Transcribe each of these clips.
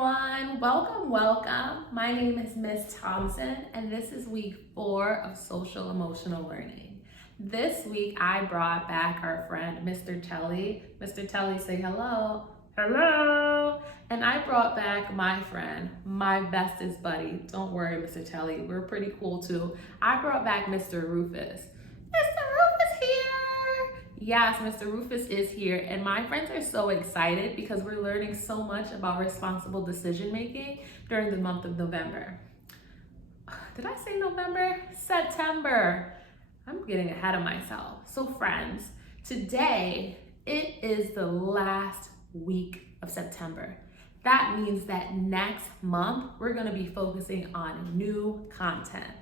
everyone. Welcome. My name is Miss Thompson, and this is week 4 of social emotional learning. This week, I brought back our friend, Mr. Telly. Mr. Telly, say hello. Hello. And I brought back my friend, my bestest buddy. Don't worry, Mr. Telly. We're pretty cool too. I brought back Mr. Rufus. Mr. Rufus here. Yes, Mr. Rufus is here, and my friends are so excited because we're learning so much about responsible decision making during the month of November. Did I say November? September. I'm getting ahead of myself. So friends, today it is the last week of September. That means that next month we're going to be focusing on new content.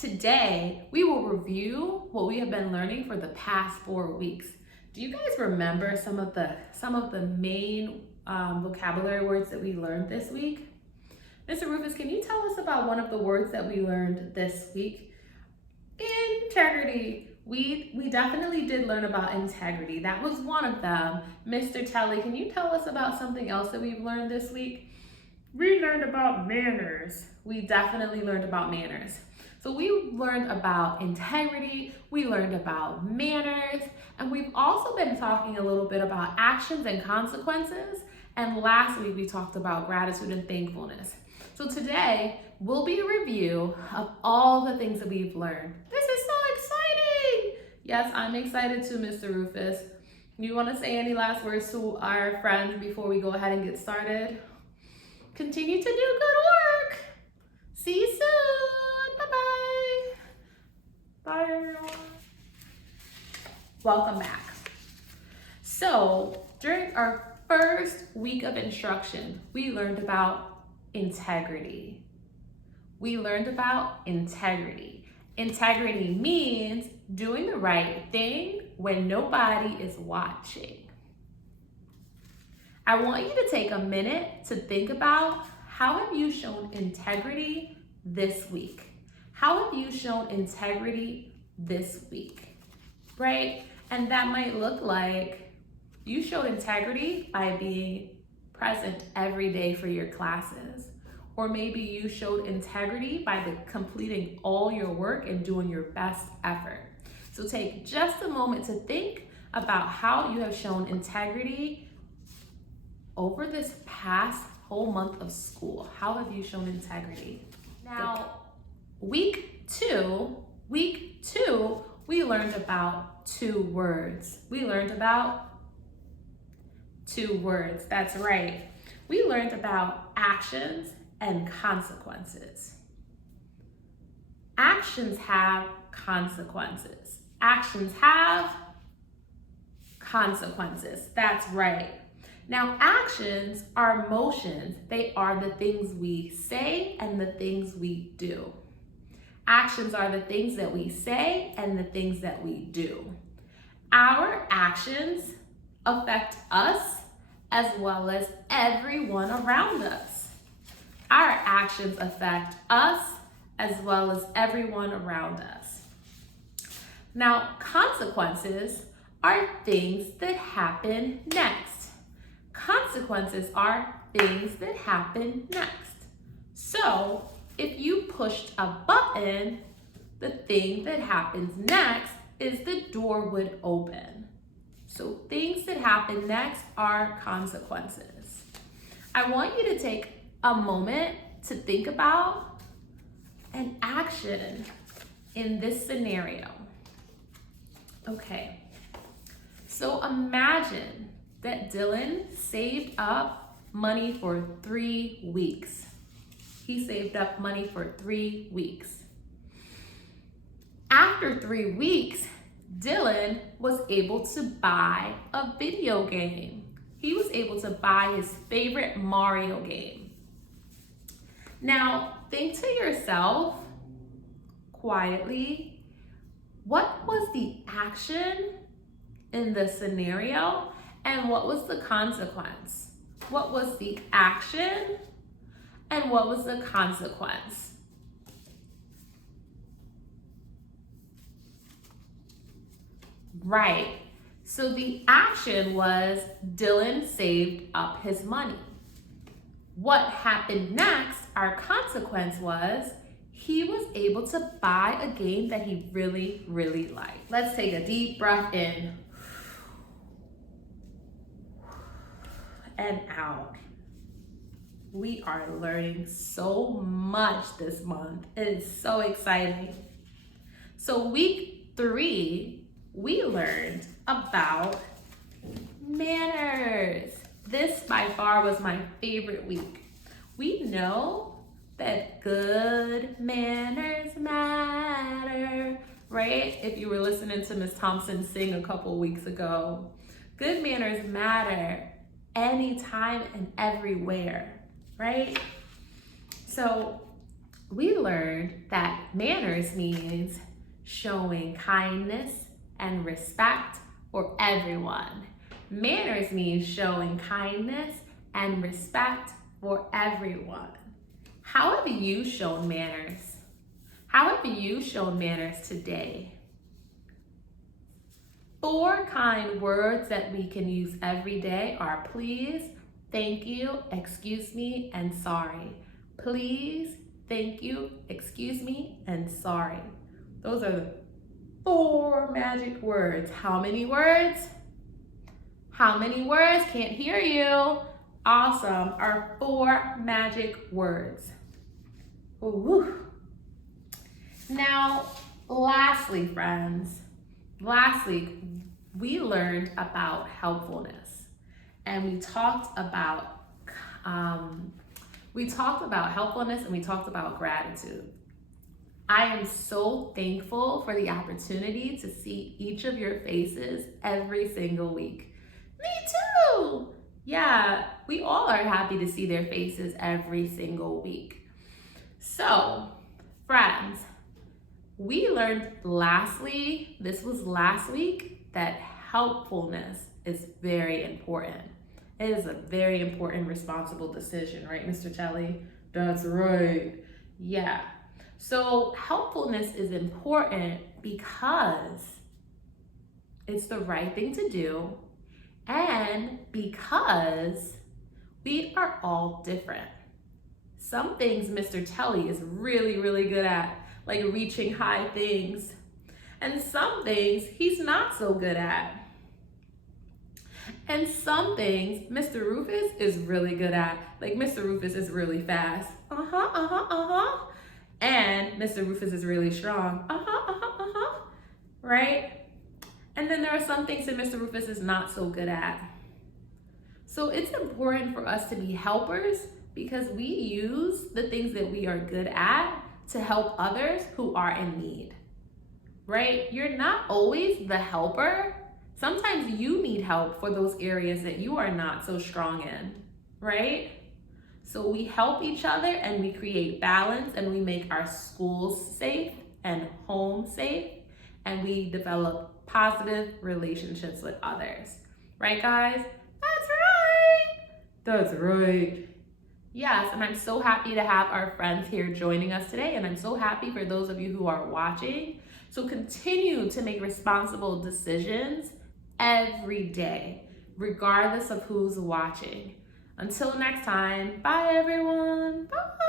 Today, we will review what we have been learning for the past 4 weeks. Do you guys remember some of the main vocabulary words that we learned this week? Mr. Rufus, can you tell us about one of the words that we learned this week? Integrity. We definitely did learn about integrity. That was one of them. Mr. Telly, can you tell us about something else that we've learned this week? We learned about manners. We definitely learned about manners. So we learned about integrity, we learned about manners, and we've also been talking a little bit about actions and consequences. And last week we talked about gratitude and thankfulness. So today will be a review of all the things that we've learned. This is so exciting! Yes, I'm excited too, Mr. Rufus. You want to say any last words to our friends before we go ahead and get started? Continue to do good work. See you soon. Bye-bye. Bye, everyone. Welcome back. So, during our first week of instruction, we learned about integrity. Integrity means doing the right thing when nobody is watching. I want you to take a minute to think about how have you shown integrity this week? How have you shown integrity this week, right? And that might look like you showed integrity by being present every day for your classes. Or maybe you showed integrity by completing all your work and doing your best effort. So take just a moment to think about how you have shown integrity over this past whole month of school. How have you shown integrity? Now, week two, we learned about 2 words. That's right. We learned about actions and consequences. Actions have consequences. That's right. Now, actions are motions. They are the things we say and the things we do. Actions are the things that we say and the things that we do. Our actions affect us as well as everyone around us. Our actions affect us as well as everyone around us. Now, consequences are things that happen next. Consequences are things that happen next. So, if you pushed a button, the thing that happens next is the door would open. So, things that happen next are consequences. I want you to take a moment to think about an action in this scenario. Okay, so imagine that Dylan saved up money for 3 weeks. He saved up money for 3 weeks. After 3 weeks, Dylan was able to buy a video game. He was able to buy his favorite Mario game. Now, think to yourself quietly, what was the action in the scenario and what was the consequence? What was the action and what was the consequence? Right. So the action was Dylan saved up his money. what happened next, our consequence was he was able to buy a game that he really, really liked. Let's take a deep breath in and out. We are learning so much this month. It is so exciting. So week 3, we learned about manners. This by far was my favorite week. We know that good manners matter, right? If you were listening to Miss Thompson sing a couple weeks ago, good manners matter anytime and everywhere, right? So we learned that manners means showing kindness and respect for everyone. Manners means showing kindness and respect for everyone. How have you shown manners? How have you shown manners today? 4 kind words that we can use every day are please, thank you, excuse me, and sorry. Please, thank you, excuse me, and sorry. Those are the 4 magic words. How many words? How many words? Can't hear you. Awesome. Our 4 magic words. Ooh. Now, lastly, friends, we learned about helpfulness, and we talked about helpfulness, and we talked about gratitude. I am so thankful for the opportunity to see each of your faces every single week. Me too. Yeah, we all are happy to see their faces every single week. So, friends, we learned this was last week, that helpfulness is very important. It is a very important, responsible decision, right, Mr. Telly? That's right. Yeah. So helpfulness is important because it's the right thing to do, and because we are all different. Some things Mr. Telly is really, really good at, like reaching high things. And some things he's not so good at. And some things Mr. Rufus is really good at. Like Mr. Rufus is really fast. And Mr. Rufus is really strong. Right? And then there are some things that Mr. Rufus is not so good at. So it's important for us to be helpers, because we use the things that we are good at to help others who are in need, right? You're not always the helper. Sometimes you need help for those areas that you are not so strong in, right? So we help each other, and we create balance, and we make our schools safe and home safe, and we develop positive relationships with others. Right, guys? That's right. That's right. Yes, and I'm so happy to have our friends here joining us today, and I'm so happy for those of you who are watching. So continue to make responsible decisions every day, regardless of who's watching. Until next time, bye everyone. Bye.